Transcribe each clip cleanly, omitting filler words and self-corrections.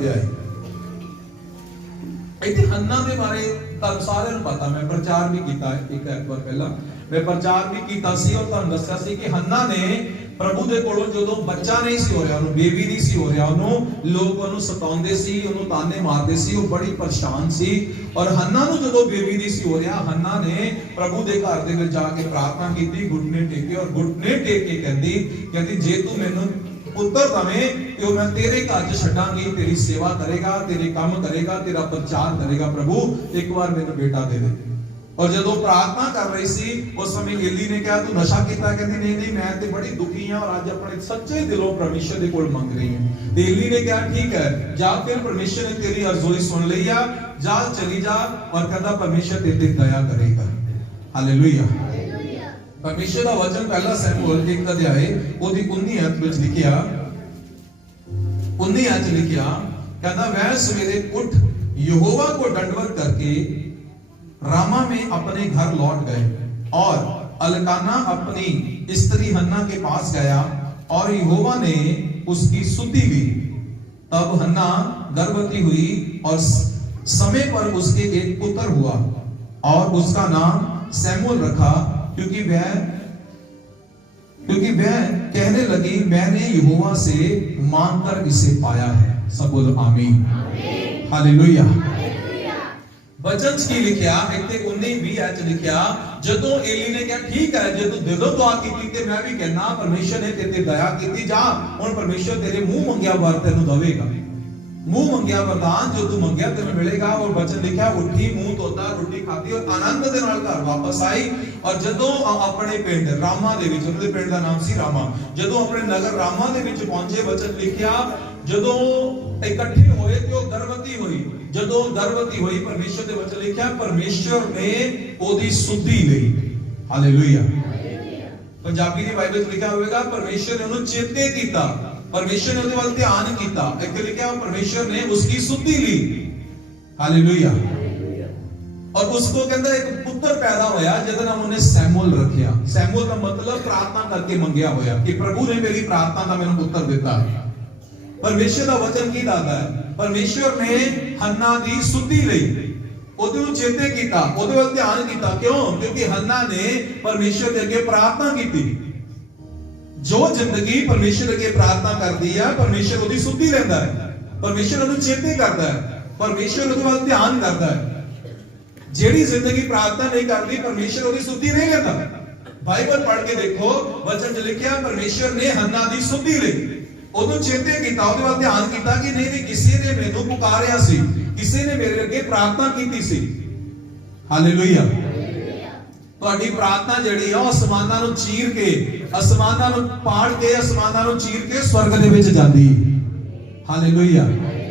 अध्याय। इत्थे हन्ना दे बारे तुहानू सारिआं नूं पता, मैं प्रचार भी कीता एक बार पहला, मैं प्रचार भी कीता सी और तुहानू दस्सिआ सी कि हन्ना ने प्रभु दे कोलों जदों बच्चा नहीं सी हो रहा, उन्होंने बेबी नहीं सी हो रहा, उन्होंने लोग उन्होंने सताउंदे सी, उन्होंने ताने मारदे सी, वो बड़ी परेशान सी। और हन्ना नूं जदों बेबी नहीं सी हो रहा, हन्ना ने प्रभु दे घर दे विच जाके प्रार्थना कीती, घुटने टेके, और घुटने टेक के कहंदी जे तू मैनूं पुत्र दवे तो मैं तेरे घर च छड्डांगी, तेरी सेवा करेगा, तेरे काम करेगा, तेरा प्रचार करेगा, प्रभु एक बार मैनूं बेटा दे दे। और जदों प्रार्थना कर रही सी उस समय एली ने कहा तू नशा कीता, कहंदी नहीं नहीं मैं ते बड़ी दुखी हां और आज अपने सच्चे दिलों परमेश्वर दे कोल मंग रही हूं। ते एली ने कहा ठीक है जा, फिर परमेश्वर ने तेरी अर्ज़ी सुन लई आ, जा चली जा, और कहता परमेश्वर तेरे ते दया करेगा। हालेलुया। परमेश्वर का वचन पहला शमूएल 1 अध्याय ओदी 19 आयत विच लिखिया, 19 आयत लिखिया, कहता वह सवेरे उठ यहोवा को दंडवत करके रामा में अपने घर लौट गए, और अल्काना अपनी स्त्री हन्ना के पास गया और यहोवा ने उसकी सुधि ली। तब हन्ना गर्भवती हुई और समय पर उसके एक पुत्र हुआ और उसका नाम शमूएल रखा, क्योंकि वह कहने लगी मैंने यहोवा से मांगकर इसे पाया है। सब बोलो आमीन, हालेलुया। वचन की लिखिया एक 19-20 ऐच लिखिया, जदों एली ने कहा ठीक है जे तू दिलों दुआ कीती ते मैं भी कहना परमेश्वर ने तेरे ते दया कीती, जा हुण परमेश्वर तेरे मुंह मंगिया वर तैनूं देवेगा, मुंह मंगिया वरदान जो तू मंगिया तेनूं मिलेगा। और वचन लिखिया उठी मुंह धोता रोटी खाती और आनंद दे नाल घर वापस आई। और जदों अपने पिंड रामा दे विच, उनके पिंड दा नाम सी रामा, जदों अपने नगर रामा दे विच पहुंचे, वचन लिखिया जदों इकट्ठे होए ते ओ गर्भवती हुई। जदों गर्भवती हुई परमेश्वर दे वचन लिखिया परमेश्वर ने ओदी सुधि लई। हालेलुया। पंजाबी दी बाइबल च लिखा होगा परमेश्वर ने उन्हें चेते कीता, परमेश्वर ने उहदे वल ध्यान कीता। एक लिखा परमेश्वर ने उसकी सुधि ली। हालेलुया। और उसको कहंदा एक पुत्र पैदा होया जिहदा नाम उन्हें शमूएल रखिया। शमूएल का मतलब प्रार्थना करके मंगिया होया कि प्रभु ने मेरी प्रार्थना का मैनूं पुत्र दिता। परमेश्वर का वचन की दसदा है परमेश्वर ने हन्ना दी सुधि लई, ओदे नूं चेते कीता, ओदे वल ध्यान कीता। क्यों? क्योंकि हन्ना ने परमेश्वर दे अगे प्रार्थना कीती। जो जिंदगी परमेश्वर अगे प्रार्थना करदी है परमेश्वर ओदी सुधि लैंदा है, परमेश्वर ओनू चेते करदा है, परमेश्वर ओदे वल ध्यान करदा है। जेड़ी जिंदगी प्रार्थना नहीं करदी परमेश्वर ओदी सुधि नहीं लैंदा। बाइबल पढ़ के देखो, वचन च लिखिया परमेश्वर ने हन्ना दी सुधि लई, ओदू चेते कीता, ओदे वल ध्यान कीता कि नहीं किसी ने मैनू पुकारिया सी, किसी ने मेरे अगे प्रार्थना कीती सी। हालेलुया। तुहाडी प्रार्थना जिहड़ी आ आसमानां नूं चीर के, आसमानां नूं पाड़ के, आसमानां नूं चीर के स्वर्ग दे विच जांदी। हालेलुया।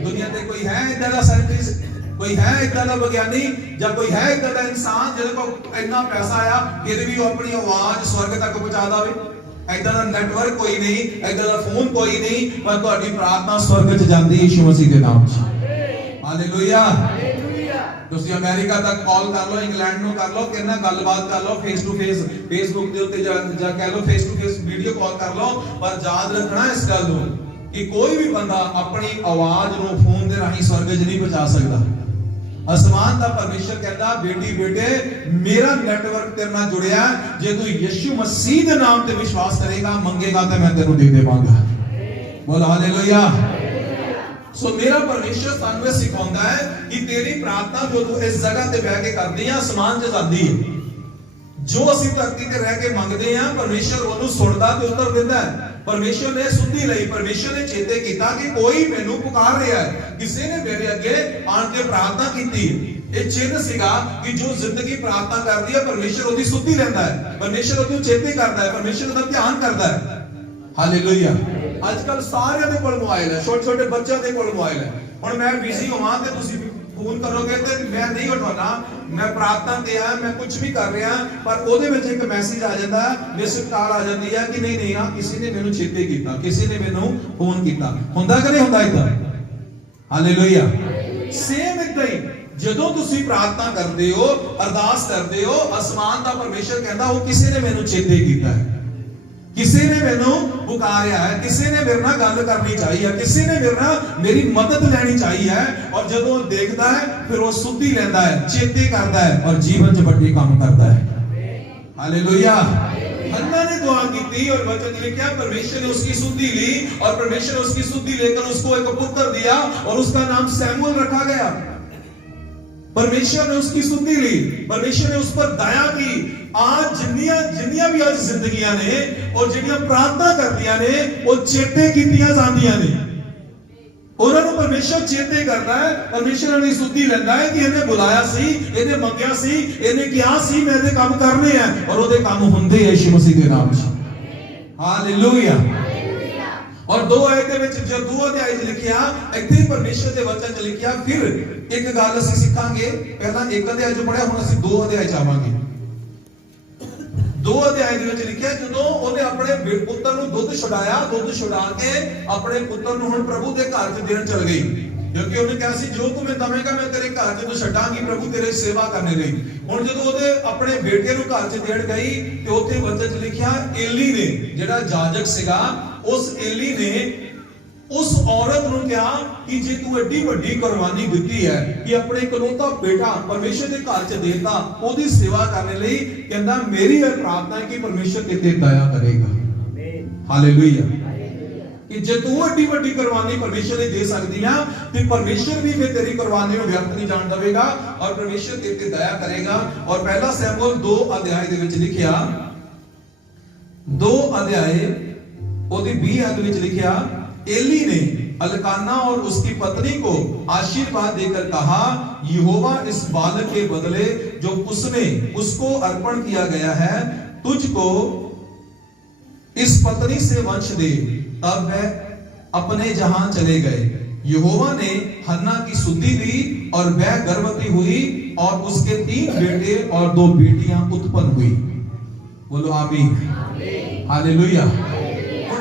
दुनिया ते कोई है इदां दा साइंटिस्ट, कोई है इदां दा विज्ञानी, या कोई है इदां दा इंसान जिहदे कोल इन्ना पैसा आया कि भी अपनी आवाज स्वर्ग तक पहुंचा दवे? इदां दा नेटवर्क कोई नहीं, इदां दा फोन कोई नहीं, पर तुहाडी प्रार्थना स्वर्ग च जांदी यीशु मसीह दे नाम च। हालेलुया। तुसी अमेरिका तक कॉल कर लो, इंग्लैंड नु कर लो, किन्ना गलबात कर लो, फेस टू फेस फेसबुक दे उत्ते जा कह लो, face to face video call कर लो, पर याद रखना इस गल नु कि कोई भी बंदा अपनी आवाज नु फोन दे राही स्वर्ग च नहीं पहुंचा सकदा। आसमान दा परमेश्वर कहता बेटी बेटे मेरा नेटवर्क तेरे नाल जुड़िया, जे तू यीशु मसीह दे नाम ते विश्वास करेगा, मंगेगा ते मैं तेनू दे देवांगा। बोल हालेलुया। सो मेरा परमेश्वर सानू सिखाਉਂਦਾ है कि तेरी प्रार्थना जो तू इस जगह ते बैठ के करदी है आसमान च जांदी है। जो ਅਸੀਂ ਧਰਤੀ ਤੇ ਰਹਿ ਕੇ ਮੰਗਦੇ ਆ परमेश्वर ਉਹਨੂੰ ਸੁਣਦਾ ਤੇ ਉੱਤਰ ਦਿੰਦਾ ਹੈ। परमेश्वर ने सुधि लई, परमेश्वर ने चेते कीता कि कोई मैनू पुकार रहा है, किसी ने मेरे अगे आन के प्रार्थना कीती। ਇਹ चिन्ह ਸੀਗਾ कि जो जिंदगी प्रार्थना करदी है परमेश्वर ਉਹਦੀ सुधि ਲੈਂਦਾ है, परमेश्वर ਉਹਨੂੰ चेते करदा है, परमेश्वर ਉਹਦਾ ਧਿਆਨ करदा है। हालेलुया। आजकल सारे दे कोल मोबाइल है, छोटे छोटे बच्चों दे कोल मोबाइल है। हुण मैं बिजी होवां ते तुसी फोन करोगे तो मैं नहीं उठाना, मैं प्रार्थना ते आ, मैं कुछ भी कर रहा, पर ओदे विच एक मैसेज आ जाता है, मिस्ड कॉल आ जाती है कि नहीं हाँ किसी ने मैनू चेते कीता, किसी ने मैनू फोन कीता। हुंदा कि नहीं हुंदा इदां? हालेलुया। सेम इदां ही जदों तुसी प्रार्थना करदे हो, अरदास करदे हो, आसमान दा परमेश्वर कहंदा वो किसी ने मैनू चेते कीता है, ਕਿਸੇ ਨੇ ਮੈਨੂੰ ਪੁਕਾਰਿਆ ਹੈ, ਕਿਸੇ ਨੇ ਮੇਰੇ ਨਾਲ ਗੱਲ ਕਰਨੀ ਚਾਹੀ ਹੈ, ਕਿਸੇ ਨੇ ਮੇਰੇ ਨਾਲ ਮੇਰੀ ਮਦਦ ਲੈਣੀ ਚਾਹੀ ਹੈ। ਔਰ ਜਦੋਂ ਉਹ ਦੇਖਦਾ ਹੈ ਫਿਰ ਉਹ ਸੁਧੀ ਲੈਂਦਾ ਹੈ, ਚੇਤੇ ਕਰਦਾ ਹੈ ਔਰ ਜੀਵਨ 'ਚ ਵੱਡੇ ਕੰਮ ਕਰਦਾ है। हालेलुया। हन्ना ने दुआ की थी और वचन लिखा परमेश्वर ने उसकी सुधि ली और परमेश्वर ने उसकी सुधि लेकर उसको एक पुत्र दिया और उसका नाम सैमुअल रखा गया। परमेश्वर ने उसकी सुधि ली, परमेश्वर ने उस पर दया की। आज जिन्नियां भी आज जिंदगियां ने और जिन्नियां प्रार्थना करदियां ने वो चेते कीतियां जांदियां ने। उन्होंने परमेश्वर चेते करता है, परमेश्वर ने सुधि लेंदा है कि इन्हें बुलाया सी, इन्हें मंगया सी, इन्हें किया सी, मैं इहदे काम करने हैं और ओहदे काम हुंदे है यीशु मसीह दे नाम च। हालेलुया। और 2 आयत दे विच जो 2 अध्याय च लिखिया इत्थे परमेश्वर दे वचन च लिखिया। फिर एक गल ਅਸੀਂ ਸਿੱਖਾਂਗੇ, ਪਹਿਲਾਂ 1 ਅਧਿਆय ਚ ਪੜਿਆ, ਹੁਣ ਅਸੀਂ 2 ਅਧਿਆय ਚ ਆਵਾਂਗੇ। 2 ਅਧਿਆਇ ਦੇ ਵਿੱਚ ਲਿਖਿਆ ਜਦੋਂ ਉਹਨੇ ਆਪਣੇ ਪੁੱਤਰ ਨੂੰ ਦੁੱਧ ਛਡਾਇਆ, ਦੁੱਧ ਛਡਾ ਕੇ ਆਪਣੇ ਪੁੱਤਰ ਨੂੰ ਹੁਣ ਪ੍ਰਭੂ ਦੇ ਘਰ 'ਚ ਦੇਣ ਚਲ ਗਈ, ਕਿਉਂਕਿ ਉਹਨੇ ਕਿਹਾ ਸੀ ਜੋ ਤੂੰ ਮੈਨੂੰ ਦਵੇਂਗਾ ਮੈਂ ਤੇਰੇ ਘਰ 'ਚ ਤੂੰ ਛੱਡਾਂਗੀ ਪ੍ਰਭੂ ਤੇਰੇ ਸੇਵਾ ਕਰਨੇ ਲਈ। ਹੁਣ ਜਦੋਂ ਉਹਦੇ ਆਪਣੇ ਬੇਟੇ ਨੂੰ ਘਰ 'ਚ ਦੇਣ ਗਈ ਤੇ ਉੱਥੇ ਵਚਨ 'ਚ ਲਿਖਿਆ ਏਲੀ ਨੇ, ਜਿਹੜਾ ਜਾਜਕ ਸੀਗਾ, ਉਸ ਏਲੀ ਨੇ उस औरत ਨੂੰ ਕਿਹਾ ਕਿ ਜੇ ਤੂੰ ਐਡੀ ਵੱਡੀ ਕੁਰਬਾਨੀ ਦਿੱਤੀ ਹੈ ਕਿ ਆਪਣੇ ਇਕਲੌਤਾ ਬੇਟਾ ਪਰਮੇਸ਼ਰ ਦੇ ਘਰ 'ਚ ਦੇਤਾ ਉਹਦੀ ਸੇਵਾ ਕਰਨ ਲਈ, ਕਹਿੰਦਾ ਮੇਰੀ ਇਹ ਪ੍ਰਾਰਥਨਾ ਹੈ ਕਿ ਪਰਮੇਸ਼ਰ ਤੇਰੇ ਤੇ ਦਇਆ ਕਰੇਗਾ। ਆਮੀਨ। ਹਾਲੇਲੂਇਆ। ਕਿ ਜੇ ਤੂੰ ਐਡੀ ਵੱਡੀ ਕੁਰਬਾਨੀ ਪਰਮੇਸ਼ਰ ਲਈ ਦੇ ਸਕਦੀ ਆ ਤੇ ਪਰਮੇਸ਼ਰ ਵੀ ਫਿਰ ਤੇਰੀ ਕੁਰਬਾਨੀ ਨੂੰ ਵਿਅਰਥ ਨਹੀਂ ਜਾਣ ਦੇਵੇਗਾ ਔਰ ਪਰਮੇਸ਼ਰ ਤੇਰੇ ਤੇ ਦਇਆ ਕਰੇਗਾ। ਔਰ ਪਹਿਲਾ ਸੈਮੂਅਲ 2 ਅਧਿਆਇ ਦੇ ਵਿੱਚ ਲਿਖਿਆ, 2 ਅਧਿਆਇ ਉਹਦੀ 20 ਆਇਤ ਵਿੱਚ ਲਿਖਿਆ, एली ने अलकाना और उसकी पत्नी को आशीर्वाद देकर कहा, यहोवा इस बालक के बदले जो उसको अर्पण किया गया है तुझको इस पत्नी से वंश दे। तब वह अपने जहां चले गए। यहोवा ने हन्ना की सुधि दी और वह गर्भवती हुई और उसके 3 बेटे और 2 बेटियां उत्पन्न हुई। बोलो आमीन। हालेलुया।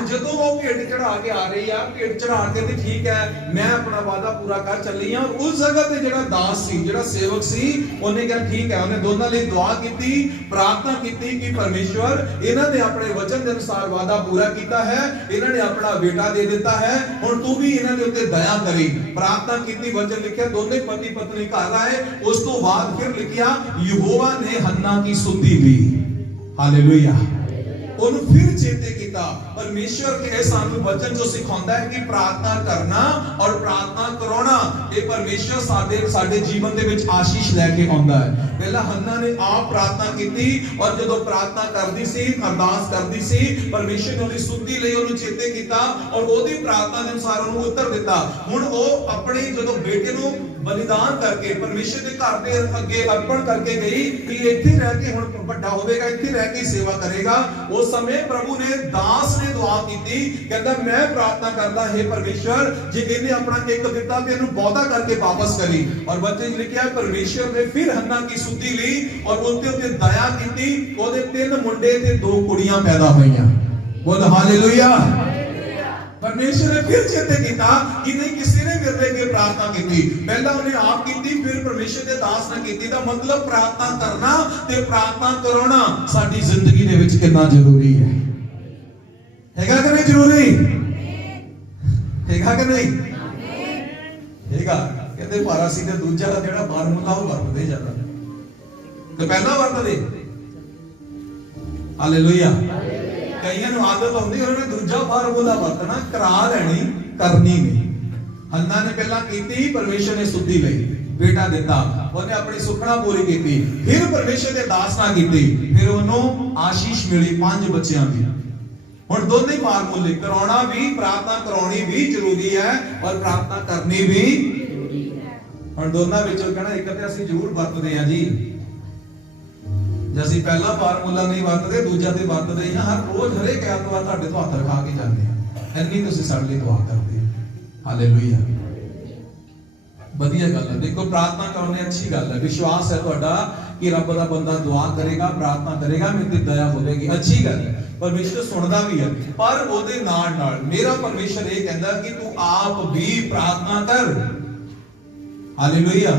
ਜਦੋਂ ਉਹ ਭੇਡ ਚੜਾ ਕੇ ਆ ਰਹੀ ਆ, ਭੇਡ ਚੜਾ ਕੇ ਤੇ ਠੀਕ ਹੈ ਮੈਂ ਆਪਣਾ ਵਾਦਾ ਪੂਰਾ ਕਰ ਚੱਲੀ ਆ, ਉਸ ਜਗ੍ਹਾ ਤੇ ਜਿਹੜਾ ਦਾਸ ਸੀ, ਜਿਹੜਾ ਸੇਵਕ ਸੀ, ਉਹਨੇ ਕਿਹਾ ਠੀਕ ਹੈ, ਉਹਨੇ ਦੋਨਾਂ ਲਈ ਦੁਆ ਕੀਤੀ, ਪ੍ਰਾਰਥਨਾ ਕੀਤੀ ਕਿ ਪਰਮੇਸ਼ਵਰ ਇਹਨਾਂ ਨੇ ਆਪਣੇ ਵਚਨ ਦੇ ਅਨੁਸਾਰ ਵਾਦਾ ਪੂਰਾ ਕੀਤਾ ਹੈ, ਇਹਨਾਂ ਨੇ ਆਪਣਾ ਬੇਟਾ ਦੇ ਦਿੱਤਾ ਹੈ, ਹੁਣ ਤੂੰ ਵੀ ਇਹਨਾਂ ਦੇ ਉੱਤੇ ਦਇਆ ਕਰੀ। ਪ੍ਰਾਰਥਨਾ ਕੀਤੀ, ਵਚਨ ਲਿਖਿਆ ਦੋਨੇ ਪਤੀ ਪਤਨੀ ਘਰ ਆਏ। ਉਸ ਤੋਂ ਬਾਅਦ ਫਿਰ ਲਿਖਿਆ ਯਹੋਵਾ ਨੇ ਹੰਨਾ ਕੀ ਸੁਧੀ ਲੀ। ਹਾਲੇਲੂਇਆ। ਉਹਨੂੰ ਫਿਰ ਚੇਤੇ ਕੀਤਾ। परमेश्वर के सानू वचन जो सिखाता है कि प्रार्थना करना और प्रार्थना कराना, ये परमेश्वर साडे जीवन दे विच आशीष लेके आंदा है। पहला हन्ना ने आप प्रार्थना की और जदों प्रार्थना करदी सी, अरदास करदी सी, परमेश्वर ने उहदी सुधि लई उहनू चेते कीता और ओहदी प्रार्थना दे अनुसार उहनू उत्तर दिता। हुण ओह अपने जदों बेटे नू बलिदान करके परमेश्वर के घर दे अगे अर्पण करके गई कि इत्थे रह के हुण ਵੱਡਾ ਹੋਵੇਗਾ, ਇੱਥੇ ਰਹਿ ਕੇ ਸੇਵਾ ਕਰੇਗਾ। ਉਸ ਸਮੇਂ ਪ੍ਰਭੂ ਨੇ ਦਾਸ ਨੇ ਦੁਆ ਕੀਤੀ, ਕਹਿੰਦਾ ਮੈਂ ਪ੍ਰਾਰਥਨਾ ਕਰਦਾ ਹੈ ਪਰਮੇਸ਼ਰ ਜੇ ਇਹਨੇ ਆਪਣਾ ਇੱਕ ਦਿੱਤਾ ਤੇ ਇਹਨੂੰ ਬਹੁਤਾ ਕਰਕੇ ਵਾਪਸ ਕਰੀ। ਔਰ ਵਚਨ ਲਿਖਿਆ ਪਰਮੇਸ਼ਰ ਨੇ ਫਿਰ ਹੰਨਾ ਕੀ ਸੁਧੀ ਲਈ ਔਰ ਉਹਦੇ ਉੱਤੇ ਦਇਆ ਕੀਤੀ। ਉਹਦੇ 3 ਮੁੰਡੇ ਤੇ 2 ਕੁੜੀਆਂ ਪੈਦਾ ਹੋਈਆਂ। ਬੋਲ ਹਾਲੇਲੂਇਆ। परमेश्वर ने फिर चेते किया कि नहीं किसी ने मेरे लिए प्रार्थना की, पहला उन्हें आप की फिर परमेश्वर के दास ने की। दा मतलब प्रार्थना करना ते प्रार्थना कराना साडी जिंदगी दे विच कितना जरूरी है। हैगा कि नहीं जरूरी? हैगा कि नहीं? हैगा। कहते पारासी ते दूजा दा जेड़ा बारमूला वो वरतदे ज्यादा ते पहला वरतदे। हालेलुया। कईयां नूं आदत होंदी उन्होंने दूजा फार्मूला वरतना, करा लैनी करनी नहीं। हन्ना ने पहला कीती, परमेश्वर ने सुधि लई, बेटा दिता, उन्हें अपनी सुखना पूरी की। फिर परमेश्वर के दास ना कीती, फिर उन्होंने आशीष मिली 5 बच्चों की। हुण दोनों ही फार्मूले कराना भी, प्रार्थना करानी भी जरूरी है और प्रार्थना करनी भी जरूरी है। हुण दोनों विचों कहना एक ते असीं जरूर वरतदे हां जी, जे असीं पहला फार्मूला नहीं वरतदे दूजा ते वरतदे ही, हर रोज हरेक ऐतवार तुहाडे तो हत्थ रखा के जांदे आ, इन्नी तुसीं साडे लई दुआ करदे। हालेलुया। वधिया गल है। देखो प्रार्थना करनी अच्छी गल है, विश्वास है तुहाडा कि रब दा बंदा दुआ करेगा, प्रार्थना करेगा, मेरे ते दया होवेगी, अच्छी गल है, परमेश्वर सुनदा भी है। पर ओदे नाल नाल मेरा परमेश्वर ये कहंदा कि तू आप भी प्रार्थना कर। हालेलुया।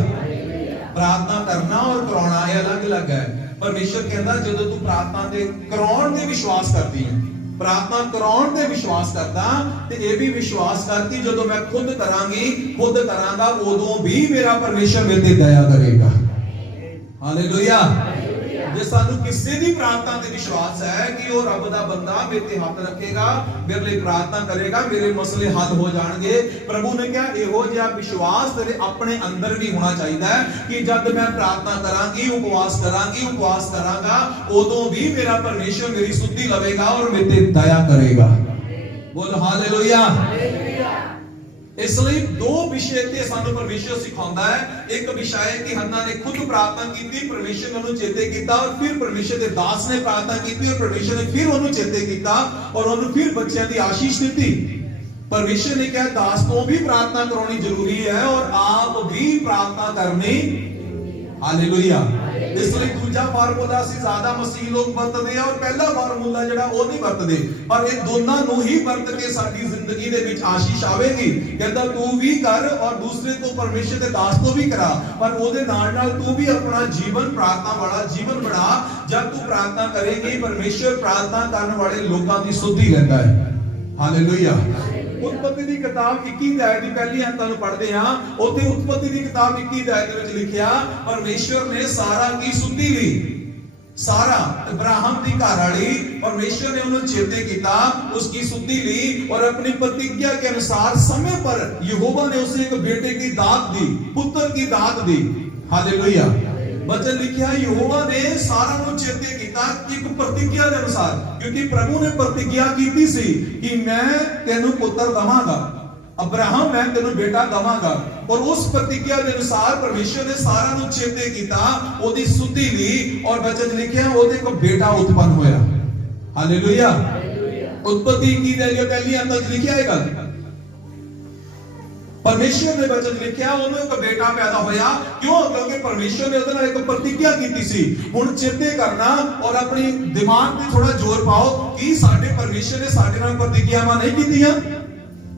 प्रार्थना करना और कराना ये अलग अलग है। परमेश्वर कहता जदों तू प्रार्थना दे कराउण दे विश्वास करदी है, प्रार्थना कराउण ते विश्वास करदा ते ये भी विश्वास कर कि जदों मैं खुद करांगा उदों भी मेरा परमेश्वर मेरे ते दया करेगा। हालेलुया। जे सानू किसी दी प्रार्थना ते विश्वास है कि वो रब दा बंदा मेरे ते हाथ रखेगा, मेरे लिए प्रार्थना करेगा, मेरे मसले हल हो जाएंगे, प्रभु ने कहा इहो जिहा विश्वास तेरे अपने अंदर भी होना चाहिए कि जब मैं प्रार्थना करांगी, उपवास करांगा उदों भी मेरा परमेश्वर मेरी सुधि लवेगा और मेरे ते दया करेगा। बोलो हालेलुया। इसलिए दो विषय ते सानू परमेश्वर सिखाता है। एक विषय है कि हन्ना ने खुद प्रार्थना की थी, परमेश्वर ने उन्हें चेते किया, और फिर परमेश्वर के दास ने प्रार्थना की थी और परमेश्वर ने फिर उन्हें चेते किया और उन्हें फिर बच्चों की आशीष दी। परमेश्वर ने कहा दास को भी प्रार्थना करानी जरूरी है और आप भी प्रार्थना करनी। हालेलुया। इसलिए दूसरा फार्मूला से ज्यादा मसीह लोग वरतते हैं और पहला फार्मूला जिहड़ा वो नहीं वरतते, पर ये दोनों नूं ही वरत के साडी जिंदगी दे विच आशीष आवेगी। कहता तू भी कर और दूसरे तो परमेश्वर के दास तो भी करा, पर ओदे नाल नाल तू भी अपना जीवन प्रार्थना वाला जीवन बना। जब तू प्रार्थना करेगी परमेश्वर प्रार्थना करने वाले लोगों की सुधि लेता है। हालेलुया। उत्पत्ति की किताब 21 अध्याय की पहली अंत ਨੂੰ पढ़ते हां। ਉੱਥੇ उत्पत्ति की किताब 21 अध्याय ਦੇ ਵਿੱਚ ਲਿਖਿਆ परमेश्वर ने सारा की सुधि ली। सारा इब्राहिम की घरवाली, परमेश्वर ने उन्हें चेते किया, उसकी सुधि ली और अपनी प्रतिज्ञा के अनुसार समय पर यहोवा ने उसे एक बेटे की दात दी, पुत्र की दात दी। हालेलुया। वचन लिखा यहोवा ने सारा नु चेते किया एक प्रतिज्ञा के अनुसार, क्योंकि प्रभु ने प्रतिज्ञा की सी कि मैं तेनू पुत्र दवांगा, अब्राहम मैं तेनू बेटा दवांगा, और उस प्रतिज्ञा के अनुसार परमेश्वर ने सारा नु चेते किया, ओदी सुधि ली और वचन लिखा ओदे को बेटा उत्पन्न होया। हालेलुया। उत्पत्ति की पहली अंत लिखा है गल परमेश्वर ने वचन लिखा उन्हें एक बेटा पैदा होया। क्यों? क्योंकि परमेश्वर ने उहदे नाल एक प्रतिज्ञा की सी। हुण चेते करना और अपनी दिमाग पे थोड़ा जोर पाओ कि साडे परमेश्वर ने साडे नाल प्रतिज्ञावां नहीं कीतियां।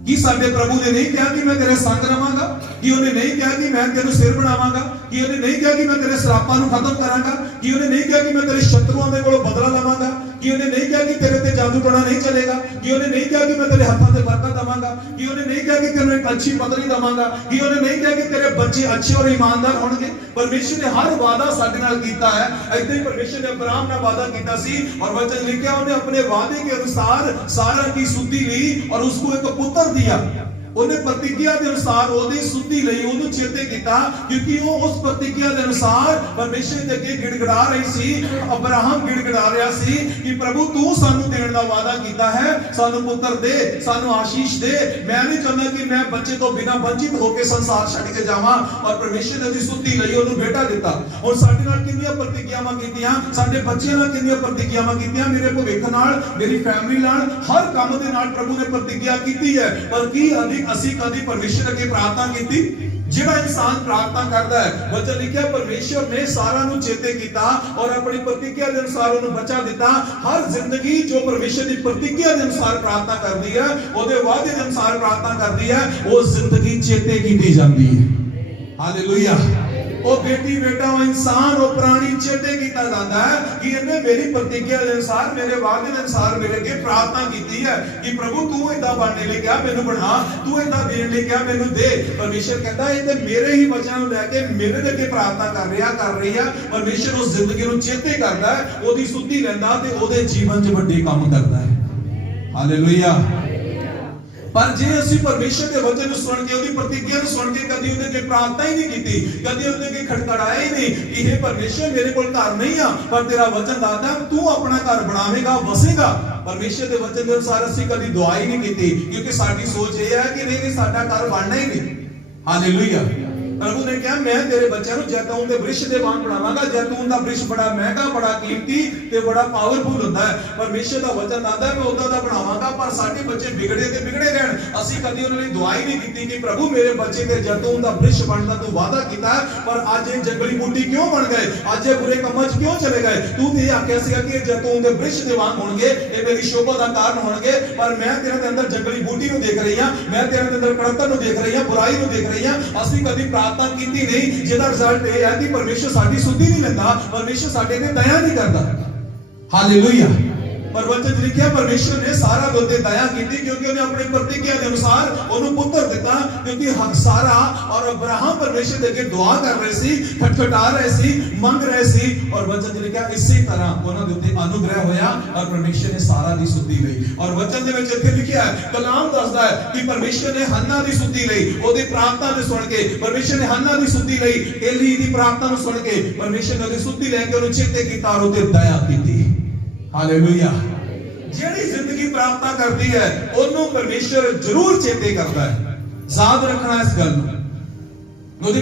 कि साडे प्रभु ने नहीं कहा कि मैं तेरे संग रहांगा, कि उन्हें नहीं कहा कि मैं तेरे सिर बनावांगा, कि उन्हें नहीं कहा कि मैं तेरे श्रापां नूं खत्म करांगा, कि उन्हें नहीं कहा कि मैं तेरे शत्रुओं दे कोलों बदला लवांगा, कि उन्हें नहीं कहा कि तेरे ते जादू टोना नहीं चलेगा, कि उन्हें नहीं कहा कि मैं तेरे हाथों से बरकत दवांगा, कि उन्हें नहीं कहा कि तेरे एक अच्छी पत्नी दवांगा, कि उन्हें नहीं कहा कि तेरे बच्चे अच्छे और ईमानदार होंगे। परमेश्वर ने हर वादा साडे नाल कीता है। ऐसे ही परमेश्वर ने अब्राहम नाल वादा कीता सी और वचन लिखा उन्हें अपने वादे के अनुसार सारा की सुधि ली और उसको एक पुत्र दिया। उन्हें प्रतिज्ञा के अनुसार ओदी सुधि लई, ओनू चेते किया, क्योंकि वो उस प्रतिज्ञा के अनुसार परमेश्वर दे अगे गिड़गिड़ा रही सी। अब्राहम गिड़गिड़ा रहा सी कि प्रभु तू सानू देण दा वादा कीता है, सानू पुत्र दे, सानू आशीष दे। मैं नहीं चाहता कि मैं बच्चे तो बिना वंचित होकर संसार छड्ड के जावां, और परमेश्वर ने ओदी सुधि लई ओनू बेटा दिता। और साडे नाल किन्नियां प्रतिज्ञावां कीतियां, साडे बच्चेयां नाल किन्नियां प्रतिज्ञावां कीतियां, मेरे भविख नाल, मेरी फैमिली नाल, हर काम दे नाल प्रभु ने प्रतिज्ञा कीती है। पर की असी कभी परमेश्वर अगे प्रार्थना की? जिहड़ा इंसान प्रार्थना करता है, वचन लिखा परमेश्वर ने सारा नु चेते किया और अपनी प्रतिज्ञा के अनुसार उन्हें बचा दिता। हर जिंदगी जो परमेश्वर की प्रतिज्ञा के अनुसार प्रार्थना करती है, ओदे वादे के अनुसार प्रार्थना करती है, वो जिंदगी चेते की जाती है। हालेलुया। वो बेटी बेटा वो इंसान वो प्राणी चेते किया जाता है कि इन्हें मेरी प्रतिज्ञा के अनुसार, मेरे वादे के अनुसार मेरे के प्रार्थना की है कि प्रभु तू इदा बनने ले गया मैनू बना, तू इदा देने ले गया मैनू दे। परमेश्वर कहता है ये मेरे ही वचन लैके मेरे अगे प्रार्थना कर रही है। परमेश्वर उस जिंदगी को चेते करता है, ओदी सुधि लैंदा ते ओदे जीवन च वड्डे काम करता है। हालेलुया। पर जे असि परमेश्वर के वचन को सुन के ओदी प्रतिज्ञा को सुन के कभी उहदे अगे प्रार्थना ही नहीं की, कभी उहदे अगे खड़खड़ाया ही नहीं कि हे परमेश्वर मेरे कोल घर नहीं आ, पर तेरा वचन दाता तू अपना घर बनावेगा, वसेगा। परमेश्वर के वचन के अनुसार असि कभी दुआ ही नहीं की, क्योंकि साडी सोच ये है कि नहीं साडा घर बनना ही नहीं। हालेलुया। प्रभु ने कहा मैं तेरे बच्चों को जैतून के वृक्ष के वांग बनावांगा। जैतून का वृक्ष बड़ा महंगा, बड़ा कीमती ते बड़ा पावरफुल होता है। परमेश्वर का वचन आता है मैं उदा दा बनावांगा, पर साडे बच्चे बिगड़े ते बिगड़े रहन। असि कदी उन्होंने दुआ ही नहीं की कि प्रभु मेरे बच्चे ते जैतून का वृक्ष बनदा तू वादा कीता है, पर आज ये जंगली बूटी क्यों बन गए, आज ये बुरे कामां च क्यों चले गए। तू ते आख्या सीगा कि जैतून के वृक्ष के वांग होणगे, ये मेरी शोभा का कारण होणगे, पर मैं तेरे अंदर जंगली बूटी को देख रही हां, मैं तेरे अंदर कड़कन को देख रही हां, बुराई को देख रही हां। असि कदी प्रार्थना की नहीं, जिहदा रिजल्ट ये है कि परमेश्वर साडी सुधि नहीं लेंदा, परमेश्वर साडे ते दया नहीं करदा। हालेलुया। पर वचन लिखिया परमेश्वर ने सारा दे उत्ते दया की, क्योंकि उन्हें अपनी प्रतिज्ञा के अनुसार उन्हें पुत्र दिता। क्योंकि सारा और अब्राहम परमेश्वर दे के दुआ कर रहे सी, खटखटा रहे सी, मंग रहे सी, और वचन लिखिया इसी तरह उन्हां दे उत्ते अनुग्रह होया और परमेश्वर ने सारा दी सुधी लई। और वचन दे विच इत्थे लिखिया है, कलाम दसदा है कि परमेश्वर ने हन्ना दी सुधी लई, ओदी प्रार्थना ने सुन के परमेश्वर ने हन्ना दी सुधी लई, एली दी प्रार्थना ਨੂੰ सुन के परमेश्वर ने ओदी सुधी लेके ਉਹਨੂੰ ਚੇਤੇ ਕੀਤਾ और ਉਹਦੇ दया ਕੀਤੀ। हालेलुया। ਜਿਹੜੀ ਜ਼ਿੰਦਗੀ ਪ੍ਰਾਰਥਨਾ ਕਰਦੀ ਹੈ ਉਹਨੂੰ ਪਰਮੇਸ਼ਰ ਜ਼ਰੂਰ ਚੇਤੇ ਕਰਦਾ ਹੈ। ਯਾਦ ਰੱਖਣਾ ਇਸ ਗੱਲ ਨੂੰ। ਉਹਦੀ